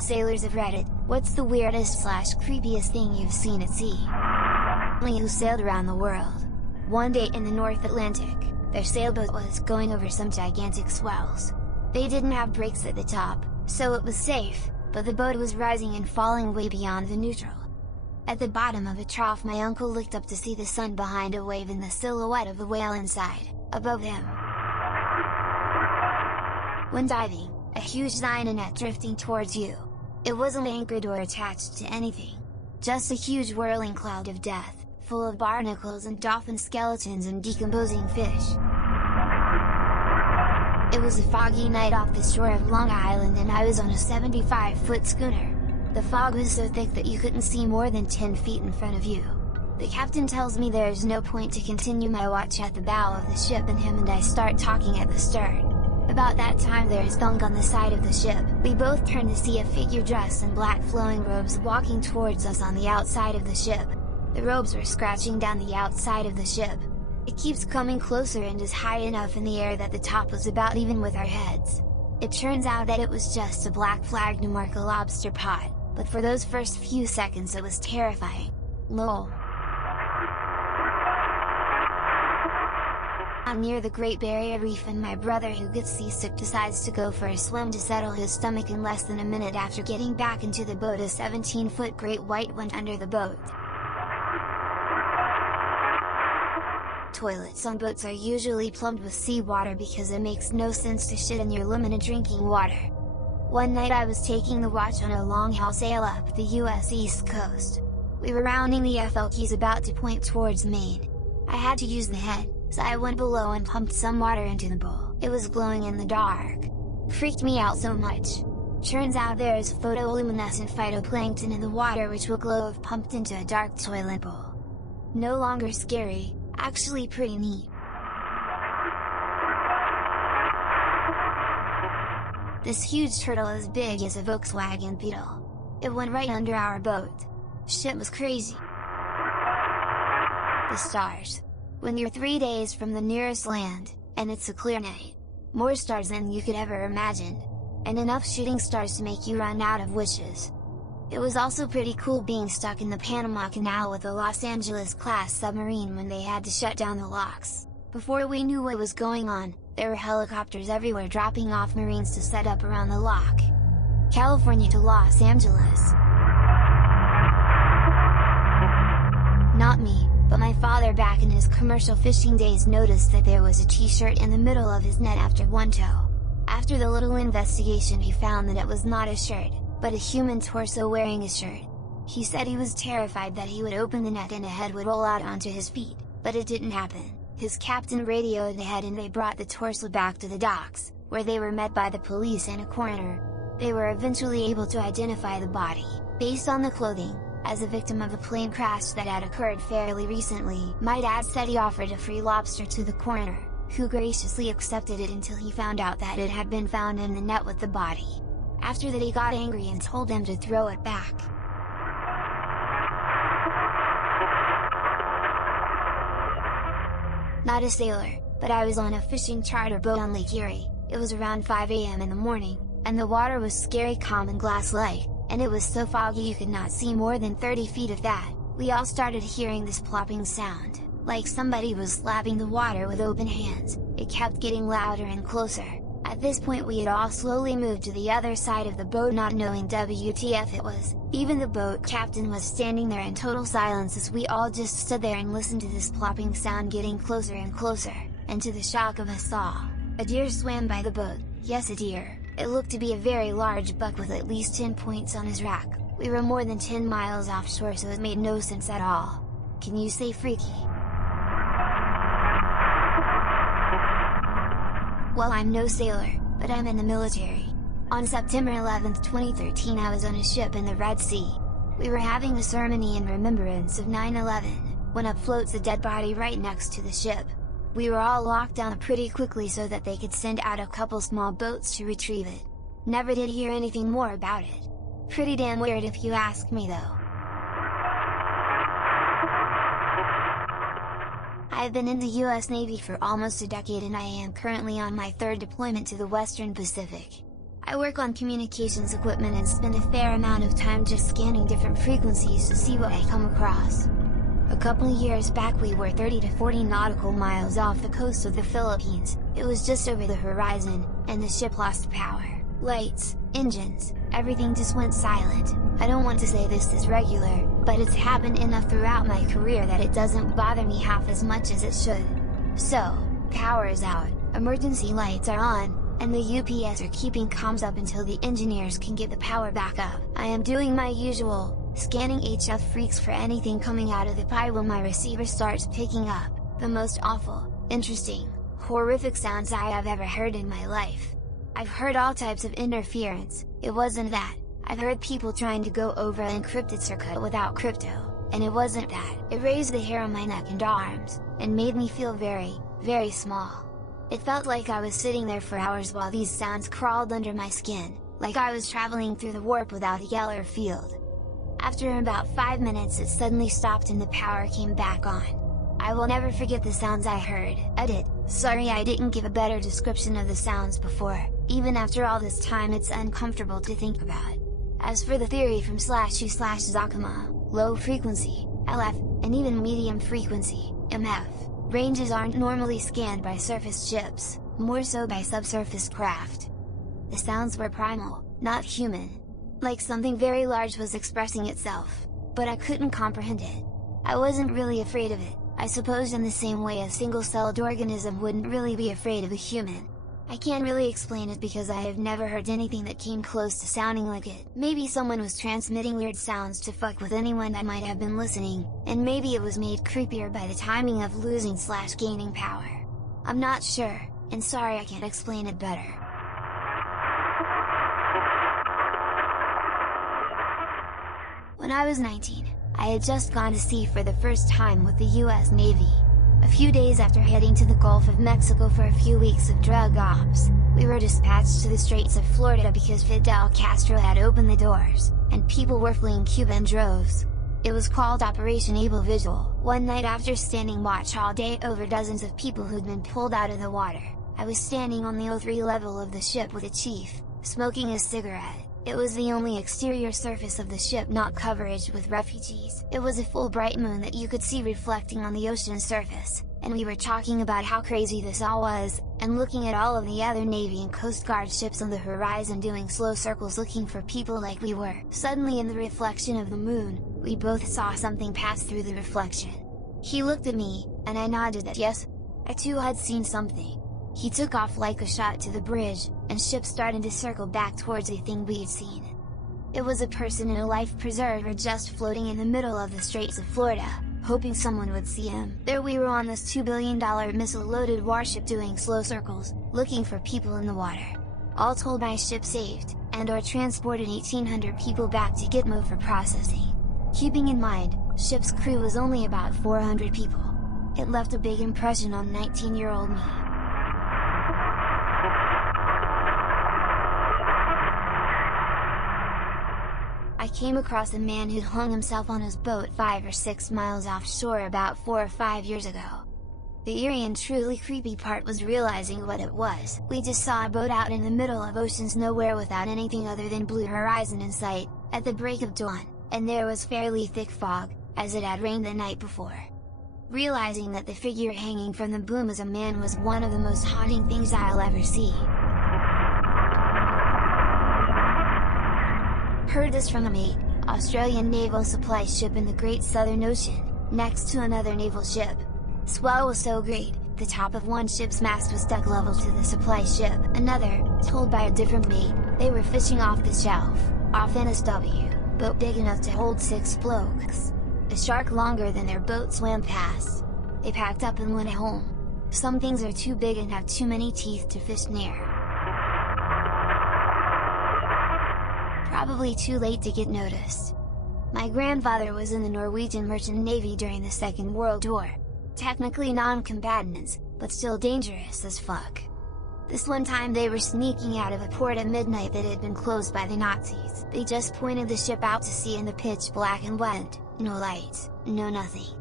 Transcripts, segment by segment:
Sailors of Reddit, what's the weirdest / creepiest thing you've seen at sea? Who sailed around the world. One day in the North Atlantic, their sailboat was going over some gigantic swells. They didn't have brakes at the top, so it was safe, but the boat was rising and falling way beyond the neutral. At the bottom of a trough, my uncle looked up to see the sun behind a wave and the silhouette of the whale inside, above him. When diving, a huge net drifting towards you. It wasn't anchored or attached to anything. Just a huge whirling cloud of death, full of barnacles and dolphin skeletons and decomposing fish. It was a foggy night off the shore of Long Island and I was on a 75-foot schooner. The fog was so thick that you couldn't see more than 10 feet in front of you. The captain tells me there's no point to continue my watch at the bow of the ship, and him and I start talking at the stern. About that time there is thunk on the side of the ship. We both turn to see a figure dressed in black flowing robes walking towards us on the outside of the ship. The robes were scratching down the outside of the ship. It keeps coming closer and is high enough in the air that the top was about even with our heads. It turns out that it was just a black flag to mark a lobster pot, but for those first few seconds it was terrifying. Lol. I'm near the Great Barrier Reef and my brother, who gets seasick, decides to go for a swim to settle his stomach. In less than a minute after getting back into the boat, a 17-foot great white went under the boat. Toilets on boats are usually plumbed with seawater because it makes no sense to shit in your limited drinking water. One night I was taking the watch on a long-haul sail up the US East Coast. We were rounding the FL Keys about to point towards Maine. I had to use the head, so I went below and pumped some water into the bowl. It was glowing in the dark. Freaked me out so much. Turns out there is photoluminescent phytoplankton in the water which will glow if pumped into a dark toilet bowl. No longer scary, actually pretty neat. This huge turtle as big as a Volkswagen Beetle. It went right under our boat. Shit was crazy. The stars. When you're 3 days from the nearest land, and it's a clear night. More stars than you could ever imagine. And enough shooting stars to make you run out of wishes. It was also pretty cool being stuck in the Panama Canal with a Los Angeles-class submarine when they had to shut down the locks. Before we knew what was going on, there were helicopters everywhere dropping off Marines to set up around the lock. California to Los Angeles. Not me, but my father back in his commercial fishing days noticed that there was a t-shirt in the middle of his net after one tow. After the little investigation he found that it was not a shirt, but a human torso wearing a shirt. He said he was terrified that he would open the net and a head would roll out onto his feet, but it didn't happen. His captain radioed ahead and they brought the torso back to the docks, where they were met by the police and a coroner. They were eventually able to identify the body, based on the clothing, as a victim of a plane crash that had occurred fairly recently. My dad said he offered a free lobster to the coroner, who graciously accepted it until he found out that it had been found in the net with the body. After that he got angry and told them to throw it back. Not a sailor, but I was on a fishing charter boat on Lake Erie. It was around 5 AM in the morning, and the water was scary calm and glass-like, and it was so foggy you could not see more than 30 feet of that. We all started hearing this plopping sound, like somebody was slapping the water with open hands. It kept getting louder and closer. At this point we had all slowly moved to the other side of the boat, not knowing WTF it was. Even the boat captain was standing there in total silence as we all just stood there and listened to this plopping sound getting closer and closer, and to the shock of us all, a deer swam by the boat. Yes, a deer. It looked to be a very large buck with at least 10 points on his rack. We were more than 10 miles offshore, so it made no sense at all. Can you say freaky? Well, I'm no sailor, but I'm in the military. On September 11, 2013 I was on a ship in the Red Sea. We were having a ceremony in remembrance of 9/11, when up floats a dead body right next to the ship. We were all locked down pretty quickly so that they could send out a couple small boats to retrieve it. Never did hear anything more about it. Pretty damn weird if you ask me though. I've been in the US Navy for almost a decade and I am currently on my 3rd deployment to the Western Pacific. I work on communications equipment and spend a fair amount of time just scanning different frequencies to see what I come across. A couple years back we were 30 to 40 nautical miles off the coast of the Philippines. It was just over the horizon, and the ship lost power. Lights, engines, everything just went silent. I don't want to say this is regular, but it's happened enough throughout my career that it doesn't bother me half as much as it should. So, power is out, emergency lights are on, and the UPS are keeping comms up until the engineers can get the power back up. I am doing my usual, scanning HF freaks for anything coming out of the pipe when my receiver starts picking up the most awful, interesting, horrific sounds I have ever heard in my life. I've heard all types of interference. It wasn't that. I've heard people trying to go over an encrypted circuit without crypto, and it wasn't that. It raised the hair on my neck and arms, and made me feel very, very small. It felt like I was sitting there for hours while these sounds crawled under my skin, like I was traveling through the warp without a Yeller field. After about 5 minutes it suddenly stopped and the power came back on. I will never forget the sounds I heard. Edit, sorry I didn't give a better description of the sounds before, even after all this time it's uncomfortable to think about. As for the theory from /u/Zakama, low frequency, LF, and even medium frequency, MF, ranges aren't normally scanned by surface ships, more so by subsurface craft. The sounds were primal, not human. Like something very large was expressing itself, but I couldn't comprehend it. I wasn't really afraid of it, I suppose in the same way a single-celled organism wouldn't really be afraid of a human. I can't really explain it because I have never heard anything that came close to sounding like it. Maybe someone was transmitting weird sounds to fuck with anyone that might have been listening, and maybe it was made creepier by the timing of losing/gaining power. I'm not sure, and sorry I can't explain it better. When I was 19, I had just gone to sea for the first time with the US Navy. A few days after heading to the Gulf of Mexico for a few weeks of drug ops, we were dispatched to the Straits of Florida because Fidel Castro had opened the doors, and people were fleeing Cuba in droves. It was called Operation Able Vigil. One night after standing watch all day over dozens of people who'd been pulled out of the water, I was standing on the O3 level of the ship with a chief, smoking a cigarette. It was the only exterior surface of the ship not covered with refugees. It was a full bright moon that you could see reflecting on the ocean surface, and we were talking about how crazy this all was, and looking at all of the other Navy and Coast Guard ships on the horizon doing slow circles looking for people like we were. Suddenly in the reflection of the moon, we both saw something pass through the reflection. He looked at me, and I nodded that yes, I too had seen something. He took off like a shot to the bridge, and ship started to circle back towards the thing we'd seen. It was a person in a life preserver just floating in the middle of the Straits of Florida, hoping someone would see him. There we were on this $2 billion missile-loaded warship doing slow circles, looking for people in the water. All told my ship saved, and/or transported 1,800 people back to Gitmo for processing. Keeping in mind, ship's crew was only about 400 people. It left a big impression on 19-year-old me. I came across a man who'd hung himself on his boat 5 or 6 miles offshore about 4 or 5 years ago. The eerie and truly creepy part was realizing what it was. We just saw a boat out in the middle of oceans nowhere without anything other than blue horizon in sight, at the break of dawn, and there was fairly thick fog, as it had rained the night before. Realizing that the figure hanging from the boom as a man was one of the most haunting things I'll ever see. Heard this from a mate, Australian naval supply ship in the Great Southern Ocean, next to another naval ship. Swell was so great, the top of one ship's mast was stuck level to the supply ship. Another, told by a different mate, they were fishing off the shelf, off NSW, boat big enough to hold 6 blokes. A shark longer than their boat swam past. They packed up and went home. Some things are too big and have too many teeth to fish near. Probably too late to get noticed. My grandfather was in the Norwegian Merchant Navy during the Second World War. Technically non-combatants, but still dangerous as fuck. This one time they were sneaking out of a port at midnight that had been closed by the Nazis. They just pointed the ship out to sea in the pitch black and went, no lights, no nothing.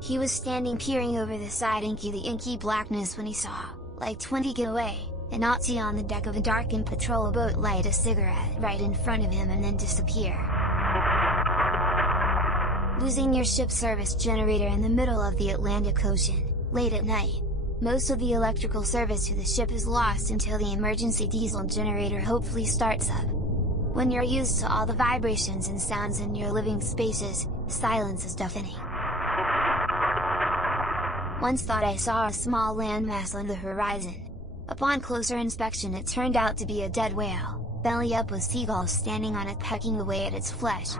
He was standing peering over the side the inky blackness when he saw, like 20 get away, a Nazi on the deck of a darkened patrol boat light a cigarette right in front of him and then disappear. Losing your ship's service generator in the middle of the Atlantic Ocean, late at night. Most of the electrical service to the ship is lost until the emergency diesel generator hopefully starts up. When you're used to all the vibrations and sounds in your living spaces, silence is deafening. Once thought I saw a small landmass on the horizon. Upon closer inspection it turned out to be a dead whale, belly up with seagulls standing on it pecking away at its flesh.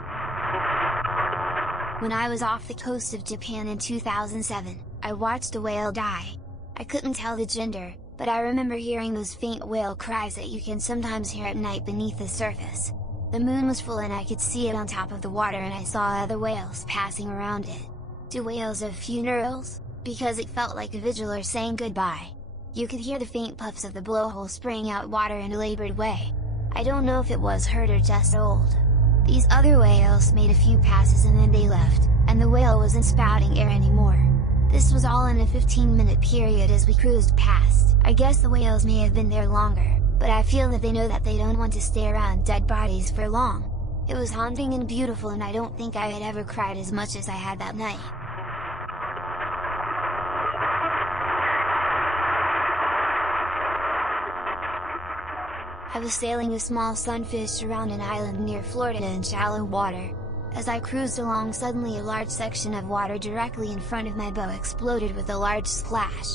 When I was off the coast of Japan in 2007, I watched a whale die. I couldn't tell the gender, but I remember hearing those faint whale cries that you can sometimes hear at night beneath the surface. The moon was full and I could see it on top of the water and I saw other whales passing around it. Do whales have funerals? Because it felt like a vigil or saying goodbye. You could hear the faint puffs of the blowhole spraying out water in a labored way. I don't know if it was hurt or just old. These other whales made a few passes and then they left, and the whale wasn't spouting air anymore. This was all in a 15-minute period as we cruised past. I guess the whales may have been there longer, but I feel that they know that they don't want to stay around dead bodies for long. It was haunting and beautiful and I don't think I had ever cried as much as I had that night. I was sailing a small sunfish around an island near Florida in shallow water. As I cruised along, suddenly a large section of water directly in front of my boat exploded with a large splash.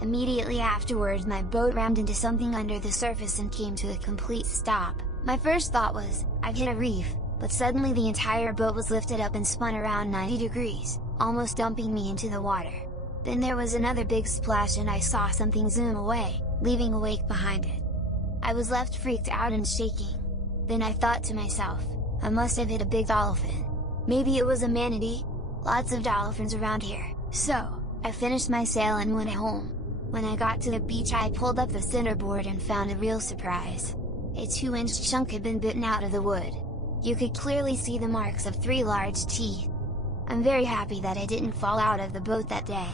Immediately afterwards my boat rammed into something under the surface and came to a complete stop. My first thought was, I've hit a reef, but suddenly the entire boat was lifted up and spun around 90 degrees, almost dumping me into the water. Then there was another big splash and I saw something zoom away, leaving a wake behind it. I was left freaked out and shaking. Then I thought to myself, I must have hit a big dolphin. Maybe it was a manatee? Lots of dolphins around here. So, I finished my sail and went home. When I got to the beach I pulled up the centerboard and found a real surprise. A 2-inch chunk had been bitten out of the wood. You could clearly see the marks of 3 large teeth. I'm very happy that I didn't fall out of the boat that day.